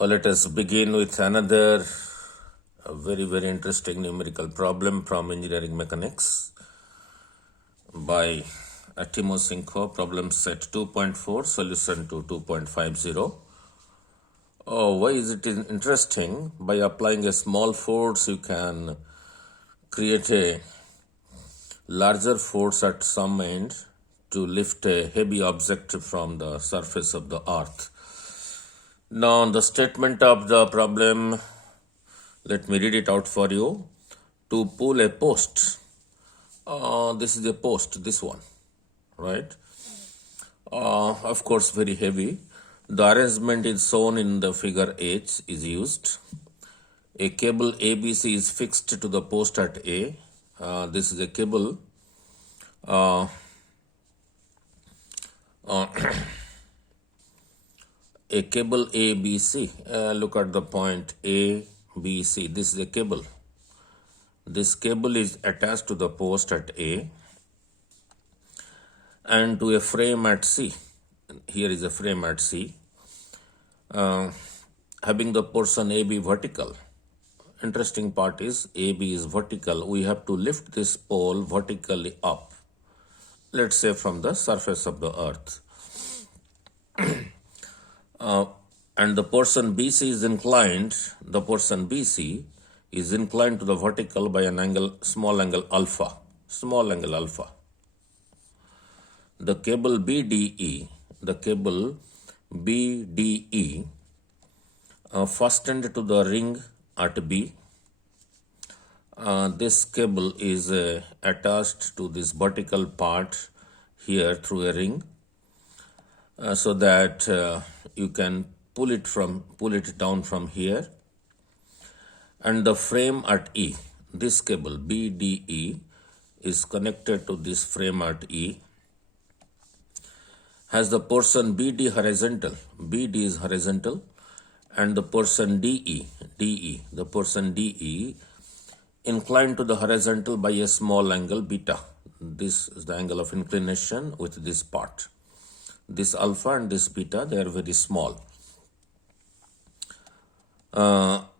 Let us begin with another very interesting numerical problem from engineering mechanics by Timo problem set 2.4, solution to 2.50. Why is it interesting? By applying a small force, you can create a larger force at some end to lift a heavy object from the surface of the earth. Now, the statement of the problem, let me read it out for you. To pull a post, this is a post, this one, right? Of course, very heavy. The arrangement is shown in the figure H is used. A cable ABC is fixed to the post at A. This is a cable. A cable ABC. Look at the point ABC. This is a cable. This cable is attached to the post at A and to a frame at C. Here is a frame at C, having the portion AB vertical. Interesting part is AB is vertical. We have to lift this pole vertically up, let's say from the surface of the earth. And the portion BC is inclined, the portion BC is inclined to the vertical by an angle, small angle alpha. The cable BDE, fastened to the ring at B. This cable is attached to this vertical part here through a ring, so that you can pull it down from here. And the frame at E, this cable BDE is connected to this frame at E, has the portion BD horizontal, BD is horizontal, and the portion DE, the portion DE inclined to the horizontal by a small angle beta. This is the angle of inclination with this part. This alpha and this beta, they are very small.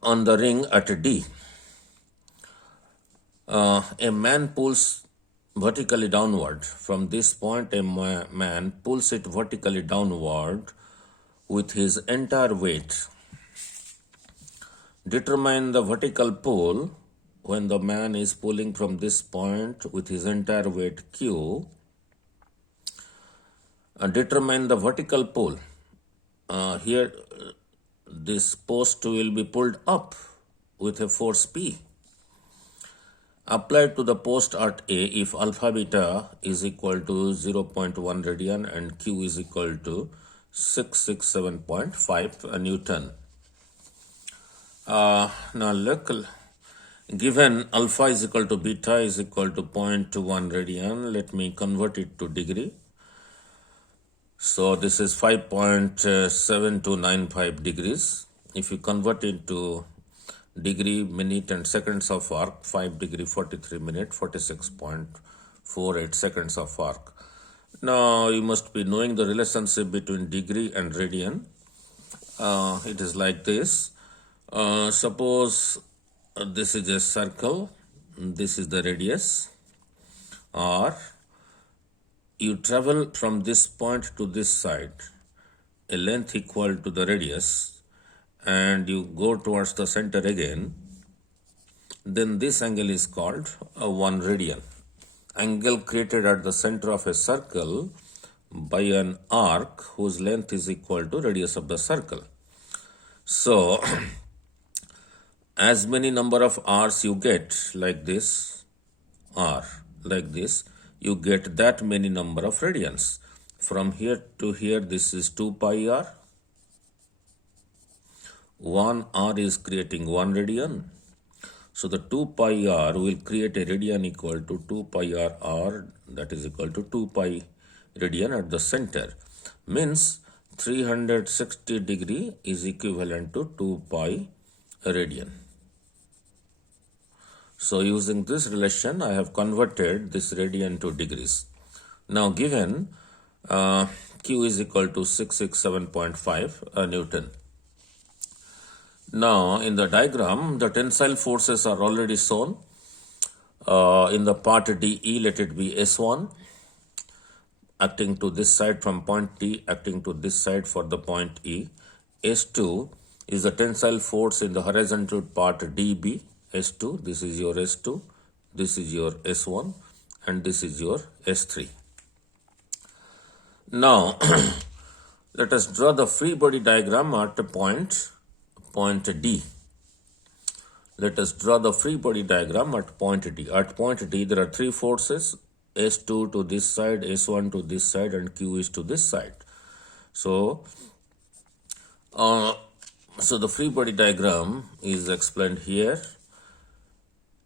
On the ring at D, a man pulls vertically downward. From this point, a man pulls it vertically downward with his entire weight. Determine the vertical pull when the man is pulling from this point with his entire weight Q. Determine the vertical pull. Here, this post will be pulled up with a force P. Applied to the post at A if alpha beta is equal to 0.1 radian and Q is equal to 667.5 Newton. Now look, given alpha is equal to beta is equal to 0.1 radian, let me convert it to degree. So this is 5.7295 degrees. If you convert it to degree, minute and seconds of arc, 5 degree 43 minute, 46.48 seconds of arc. Now you must be knowing the relationship between degree and radian. It is like this. Suppose this is a circle, this is the radius, or you travel from this point to this side, a length equal to the radius, and you go towards the center again, then this angle is called 1 radian. Angle created at the center of a circle by an arc whose length is equal to radius of the circle. So, as many number of R's you get like this, R, like this, you get that many number of radians. From here to here, this is 2 pi R. 1 R is creating 1 radian. So the 2 pi R will create a radian equal to 2 pi R, that is equal to 2 pi radian at the center. Means 360 degree is equivalent to 2 pi radian. So using this relation, I have converted this radian to degrees. Now given Q is equal to 667.5 Newton. Now, in the diagram, the tensile forces are already shown. In the part DE, let it be S1 acting to this side from point T, acting to this side for the point E. S2 is the tensile force in the horizontal part DB. S2, this is your S2, this is your S1, and this is your S3. Now, let us draw the free body diagram at point D. Let us draw the free body diagram at point D. At point D, there are three forces, S2 to this side, S1 to this side, and Q is to this side. So the free body diagram is explained here.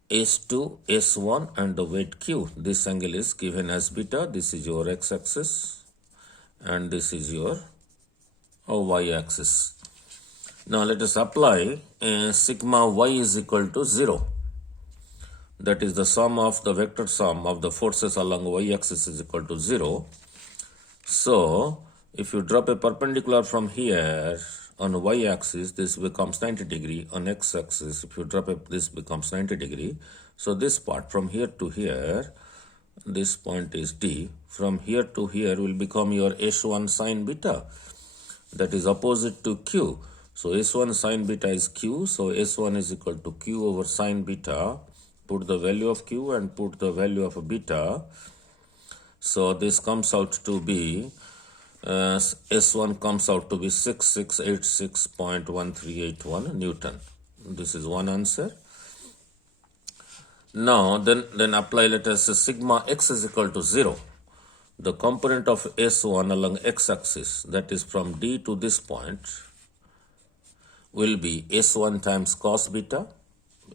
S2, S1, and the weight Q. This angle is given as beta. This is your x-axis, and this is your y-axis. Now let us apply sigma y is equal to 0. That is the sum of the vector sum of the forces along y-axis is equal to 0. So if you drop a perpendicular from here on y-axis, this becomes 90 degree. On x-axis, if you drop it, this becomes 90 degree. So this part from here to here, this point is D. From here to here will become your S1 sine beta. That is opposite to Q. So S1 sine beta is Q. So S1 is equal to Q over sine beta. Put the value of Q and put the value of beta. So this comes out to be S1 comes out to be 6686.1381 Newton. This is one answer. Now then apply, let us say sigma x is equal to 0. The component of S1 along x-axis, that is from D to this point, will be S1 times cos beta.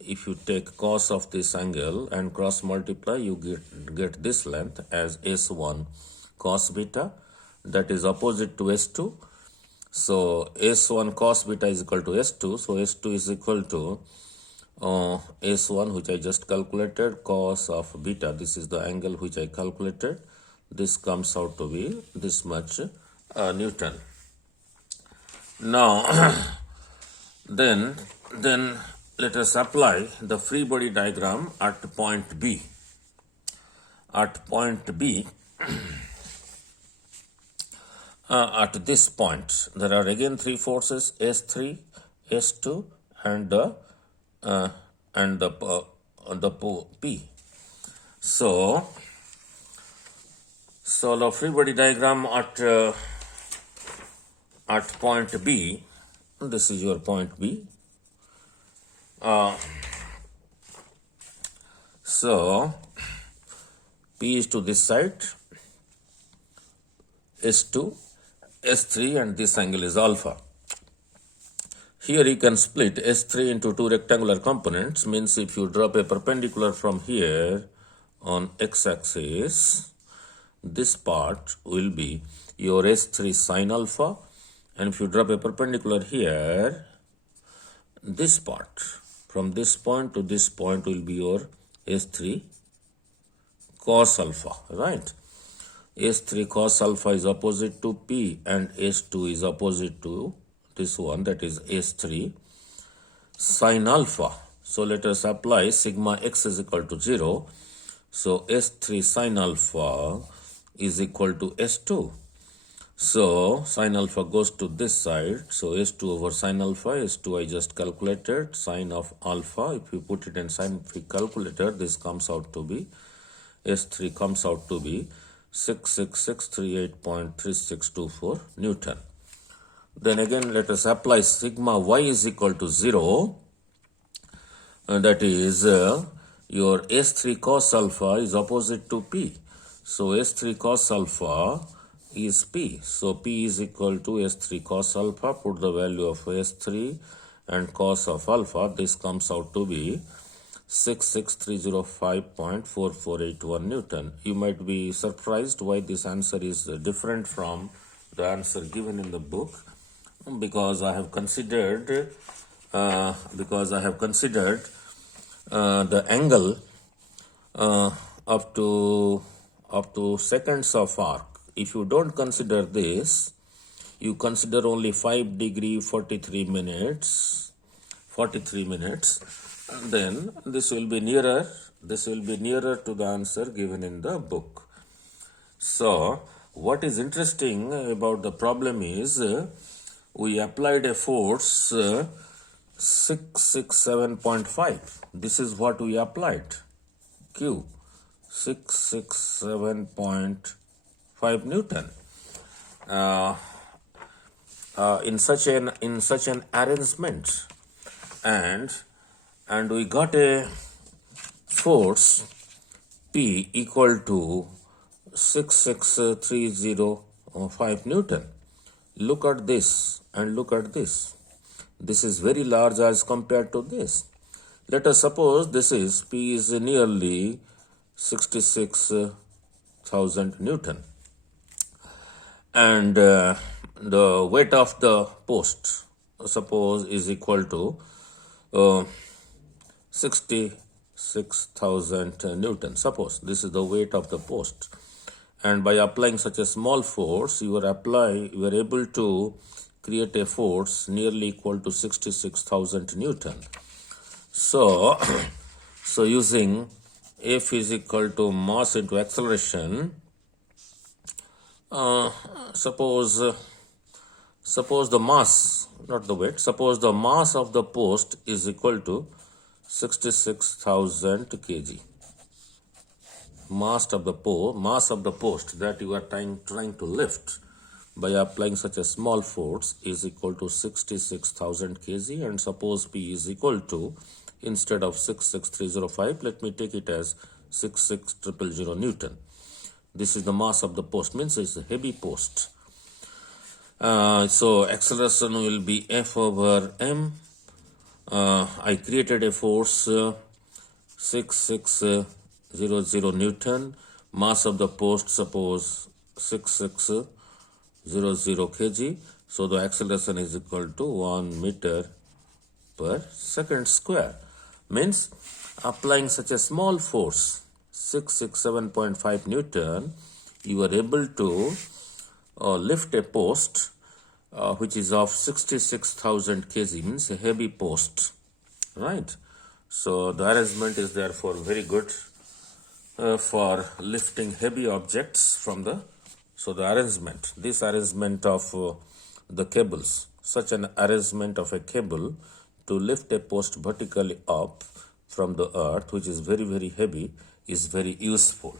If you take cos of this angle and cross multiply, you get this length as S1 cos beta. That is opposite to S2. So S1 cos beta is equal to S2. So S2 is equal to S1, which I just calculated, cos of beta. This is the angle which I calculated. This comes out to be this much Newton. Now, then let us apply the free body diagram at point B. At point B, at this point, there are again three forces, S3, S2, and the P. So the free body diagram at point B, this is your point B. So P is to this side, S2, S3, and this angle is alpha. Here you can split S3 into two rectangular components, means if you drop a perpendicular from here on x-axis, this part will be your S3 sine alpha, and if you drop a perpendicular here, this part from this point to this point will be your S3 cos alpha, right? S3 cos alpha is opposite to P, and S2 is opposite to this one, that is S3 sine alpha. So let us apply sigma x is equal to 0. So S3 sine alpha is equal to S2. So sine alpha goes to this side. So S2 over sine alpha, S2 I just calculated, sine of alpha. If you put it in scientific calculator, this comes out to be, S3 comes out to be 66638.3624 Newton. Then again let us apply sigma y is equal to 0. That is your S3 cos alpha is opposite to P. So S3 cos alpha is P. So P is equal to S3 cos alpha. Put the value of S3 and cos of alpha. This comes out to be 66305.4481 Newton. You might be surprised why this answer is different from the answer given in the book, because I have considered the angle up to seconds of arc. If you don't consider this, you consider only 5 degree 43 minutes, 43 minutes, and then this will be nearer to the answer given in the book. So what is interesting about the problem is we applied a force 667.5. This is what we applied. Q 667.5 Newton. In such an arrangement, and we got a force P equal to 66305 Newton. Look at this and look at this. This is very large as compared to this. Let us suppose this is P is nearly 66,000 Newton, and the weight of the post suppose is equal to 66,000 Newton. Suppose this is the weight of the post, and by applying such a small force, you are able to create a force nearly equal to 66,000 Newton. So using F is equal to mass into acceleration, suppose the mass, not the weight, suppose the mass of the post is equal to 66,000 kg. Mass of the post that you are trying to lift by applying such a small force is equal to 66,000 kg, and suppose P is equal to, instead of 66305, let me take it as 66,000 Newton. This is the mass of the post, means it's a heavy post. So acceleration will be F over m. I created a force 6600 Newton. Mass of the post, suppose 6600 kg. So the acceleration is equal to 1 meter per second square. Means applying such a small force 667.5 Newton, you are able to lift a post which is of 66,000 kg, means a heavy post, right? So the arrangement is therefore very good for lifting heavy objects from the, this arrangement of the cables, such an arrangement of a cable to lift a post vertically up from the earth, which is very, very heavy, is very useful.